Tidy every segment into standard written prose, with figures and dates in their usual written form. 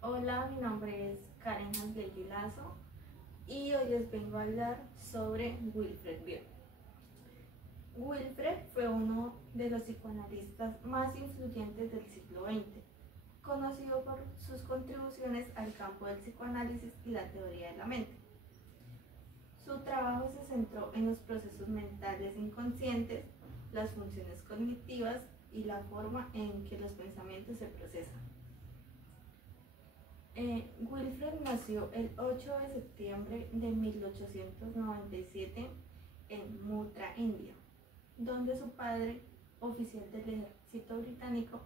Hola, mi nombre es Karen Hansley Lazo y hoy les vengo a hablar sobre Wilfred Bion. Wilfred fue uno de los psicoanalistas más influyentes del siglo XX, conocido por sus contribuciones al campo del psicoanálisis y la teoría de la mente. Su trabajo se centró en los procesos mentales inconscientes, las funciones cognitivas y la forma en que los pensamientos se procesan. Wilfred nació el 8 de septiembre de 1897 en Muttra, India, donde su padre, oficial del ejército británico,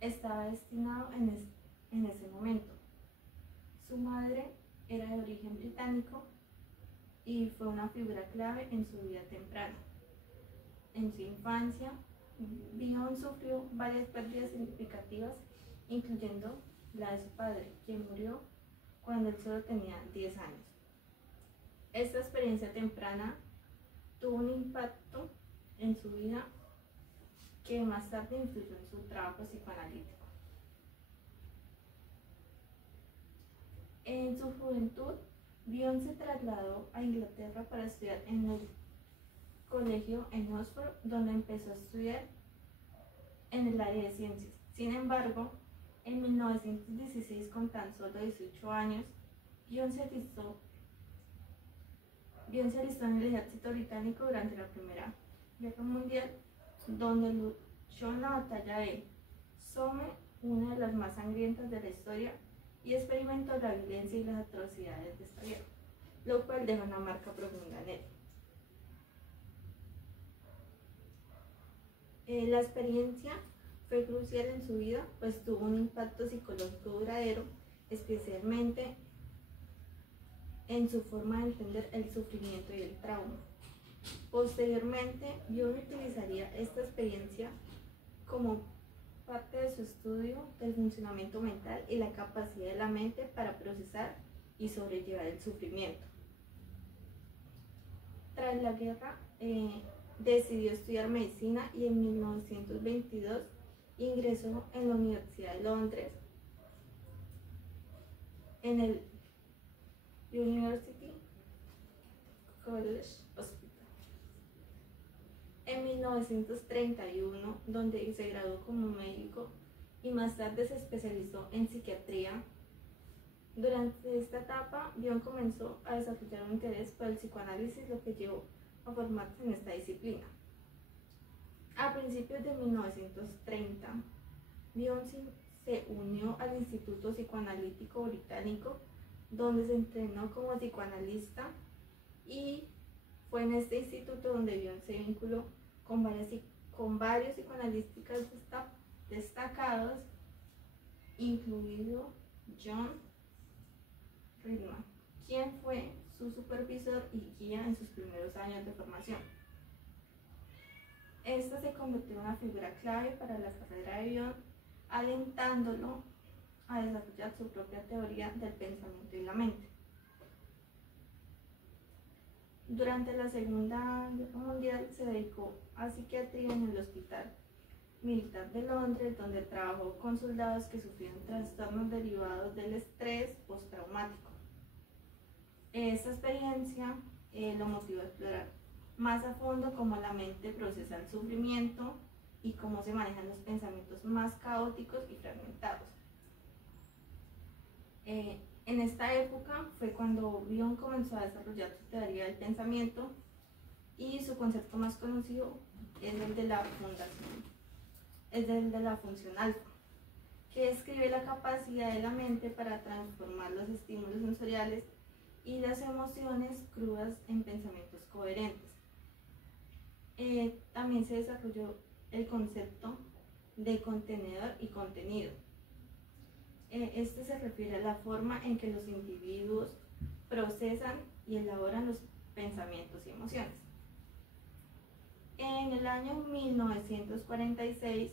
estaba destinado en ese momento. Su madre era de origen británico y fue una figura clave en su vida temprana. En su infancia, Bion sufrió varias pérdidas significativas, incluyendo la de su padre, quien murió cuando él solo tenía 10 años. Esta experiencia temprana tuvo un impacto en su vida que más tarde influyó en su trabajo psicoanalítico. En su juventud, Bion se trasladó a Inglaterra para estudiar en el colegio en Oxford, donde empezó a estudiar en el área de ciencias. Sin embargo, en 1916, con tan solo 18 años, Bion se alistó en el ejército británico durante la Primera Guerra Mundial, donde luchó en la batalla de Somme, una de las más sangrientas de la historia, y experimentó la violencia y las atrocidades de esta guerra, lo cual dejó una marca profunda en él. La experiencia fue crucial en su vida, pues tuvo un impacto psicológico duradero, especialmente en su forma de entender el sufrimiento y el trauma. Posteriormente, Bion utilizaría esta experiencia como parte de su estudio del funcionamiento mental y la capacidad de la mente para procesar y sobrellevar el sufrimiento. Tras la guerra, decidió estudiar medicina y en 1922 ingresó en la Universidad de Londres, en el University College Hospital. En 1931, donde se graduó como médico y más tarde se especializó en psiquiatría. Durante esta etapa, Bion comenzó a desarrollar un interés por el psicoanálisis, lo que llevó a formarse en esta disciplina. A principios de 1930, Bion se unió al Instituto Psicoanalítico Británico, donde se entrenó como psicoanalista, y fue en este instituto donde Bion se vinculó con varios psicoanalistas destacados, incluido John Ridman, quien fue su supervisor y guía en sus primeros años de formación. Esta se convirtió en una figura clave para la carrera de Bion, alentándolo a desarrollar su propia teoría del pensamiento y la mente. Durante la Segunda Guerra Mundial se dedicó a psiquiatría en el Hospital Militar de Londres, donde trabajó con soldados que sufrían trastornos derivados del estrés postraumático. Esta experiencia lo motivó a explorar más a fondo cómo la mente procesa el sufrimiento y cómo se manejan los pensamientos más caóticos y fragmentados. En esta época fue cuando Bion comenzó a desarrollar su teoría del pensamiento, y su concepto más conocido es el de la función alfa, que describe la capacidad de la mente para transformar los estímulos sensoriales y las emociones crudas en pensamientos coherentes. También se desarrolló el concepto de contenedor y contenido. Este se refiere a la forma en que los individuos procesan y elaboran los pensamientos y emociones. En el año 1946,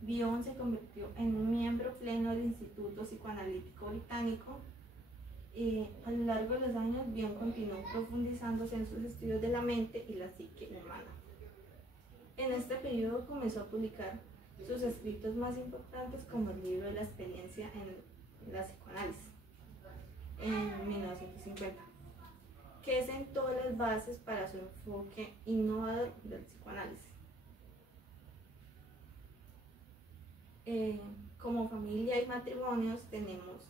Bion se convirtió en un miembro pleno del Instituto Psicoanalítico Británico. A lo largo de los años, Bion continuó profundizándose en sus estudios de la mente y la psique humana. En este periodo comenzó a publicar sus escritos más importantes, como el libro de la experiencia en la psicoanálisis en 1950, que sentó las bases para su enfoque innovador del psicoanálisis. Como familia y matrimonios tenemos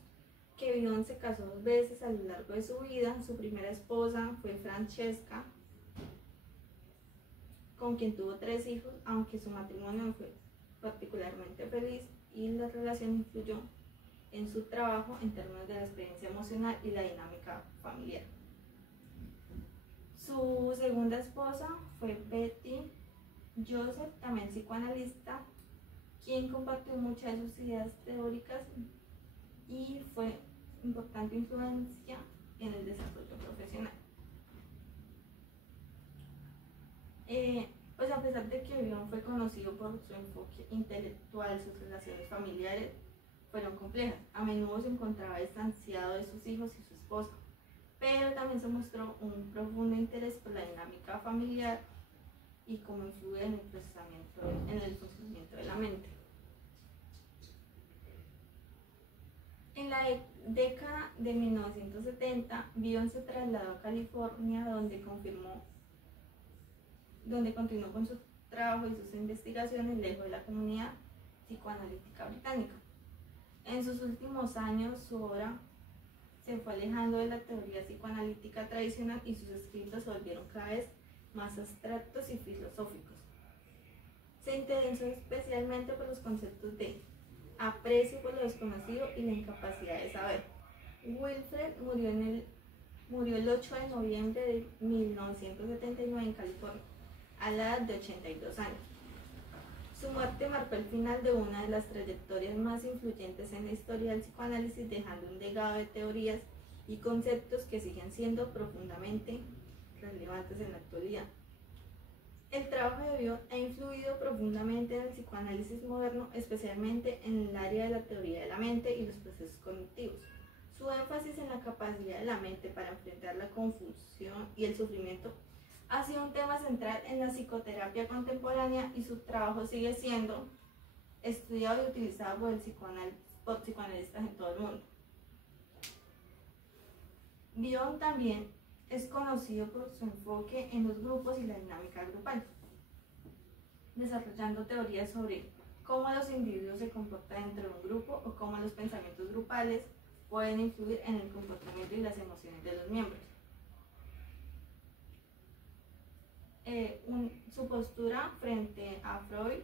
que Bion se casó 2 veces a lo largo de su vida. Su primera esposa fue Francesca, con quien tuvo 3 hijos, aunque su matrimonio no fue particularmente feliz y la relación influyó en su trabajo en términos de la experiencia emocional y la dinámica familiar. Su segunda esposa fue Betty Joseph, también psicoanalista, quien compartió muchas de sus ideas teóricas y fue importante influencia en el desarrollo profesional. Pues a pesar de que Bion fue conocido por su enfoque intelectual, sus relaciones familiares fueron complejas. A menudo se encontraba distanciado de sus hijos y su esposa, pero también se mostró un profundo interés por la dinámica familiar y cómo influye en el funcionamiento de la mente. En la década de 1970, Bion se trasladó a California, donde continuó con su trabajo y sus investigaciones lejos de la comunidad psicoanalítica británica. En sus últimos años, su obra se fue alejando de la teoría psicoanalítica tradicional y sus escritos se volvieron cada vez más abstractos y filosóficos. Se interesó especialmente por los conceptos de aprecio por lo desconocido y la incapacidad de saber. Wilfred murió el 8 de noviembre de 1979 en California, a la edad de 82 años. Su muerte marcó el final de una de las trayectorias más influyentes en la historia del psicoanálisis, dejando un legado de teorías y conceptos que siguen siendo profundamente relevantes en la actualidad. El trabajo de Bion ha influido profundamente en el psicoanálisis moderno, especialmente en el área de la teoría de la mente y los procesos cognitivos. Su énfasis en la capacidad de la mente para enfrentar la confusión y el sufrimiento ha sido un tema central en la psicoterapia contemporánea, y su trabajo sigue siendo estudiado y utilizado por psicoanalistas en todo el mundo. Bion también es conocido por su enfoque en los grupos y la dinámica grupal, desarrollando teorías sobre cómo los individuos se comportan dentro de un grupo o cómo los pensamientos grupales pueden influir en el comportamiento y las emociones de los miembros. Su postura frente a Freud,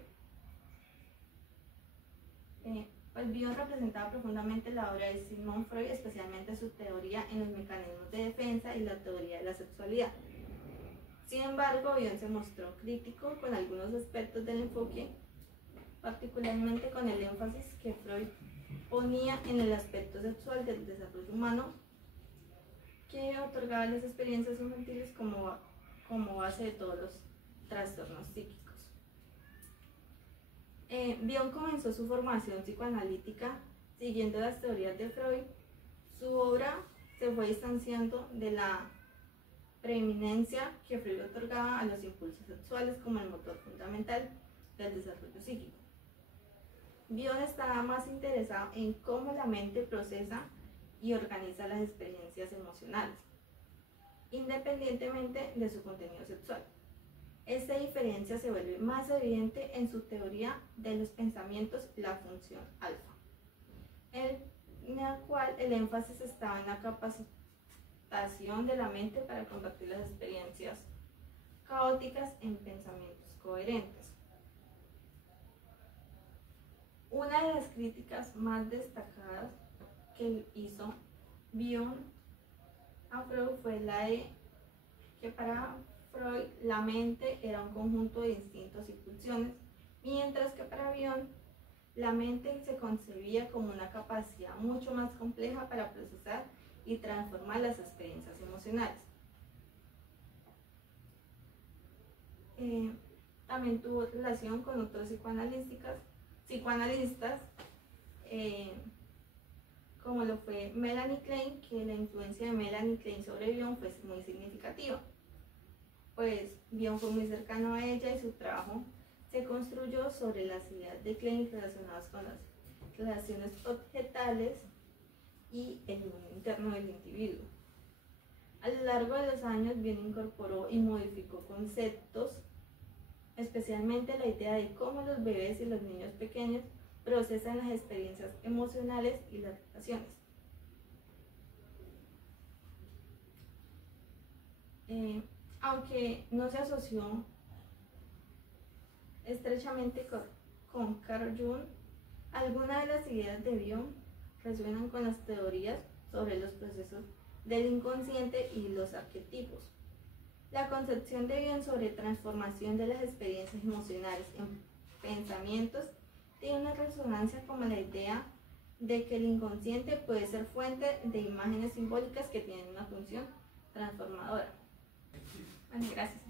pues Bion representaba profundamente la obra de Sigmund Freud, especialmente su teoría en los mecanismos de defensa y la teoría de la sexualidad. Sin embargo, Bion se mostró crítico con algunos aspectos del enfoque, particularmente con el énfasis que Freud ponía en el aspecto sexual del desarrollo humano, que otorgaba las experiencias infantiles como base de todos los trastornos psíquicos. Bion comenzó su formación psicoanalítica siguiendo las teorías de Freud. Su obra se fue distanciando de la preeminencia que Freud otorgaba a los impulsos sexuales como el motor fundamental del desarrollo psíquico. Bion estaba más interesado en cómo la mente procesa y organiza las experiencias emocionales, independientemente de su contenido sexual. Esta diferencia se vuelve más evidente en su teoría de los pensamientos, la función alfa, en la cual el énfasis estaba en la capacitación de la mente para convertir las experiencias caóticas en pensamientos coherentes. Una de las críticas más destacadas que hizo Bion a Freud fue la de que para Freud la mente era un conjunto de instintos y pulsiones, mientras que para Bion la mente se concebía como una capacidad mucho más compleja para procesar y transformar las experiencias emocionales. También tuvo relación con otros psicoanalistas, como lo fue Melanie Klein, que la influencia de Melanie Klein sobre Bion fue muy significativa, pues Bion fue muy cercano a ella y su trabajo se construyó sobre las ideas de Klein relacionadas con las relaciones objetales y el mundo interno del individuo. A lo largo de los años, Bion incorporó y modificó conceptos, especialmente la idea de cómo los bebés y los niños pequeños procesan las experiencias emocionales y las relaciones. Aunque no se asoció estrechamente con Carl Jung, algunas de las ideas de Bion resuenan con las teorías sobre los procesos del inconsciente y los arquetipos. La concepción de Bion sobre transformación de las experiencias emocionales en pensamientos tiene una resonancia con la idea de que el inconsciente puede ser fuente de imágenes simbólicas que tienen una función transformadora. Bueno, gracias.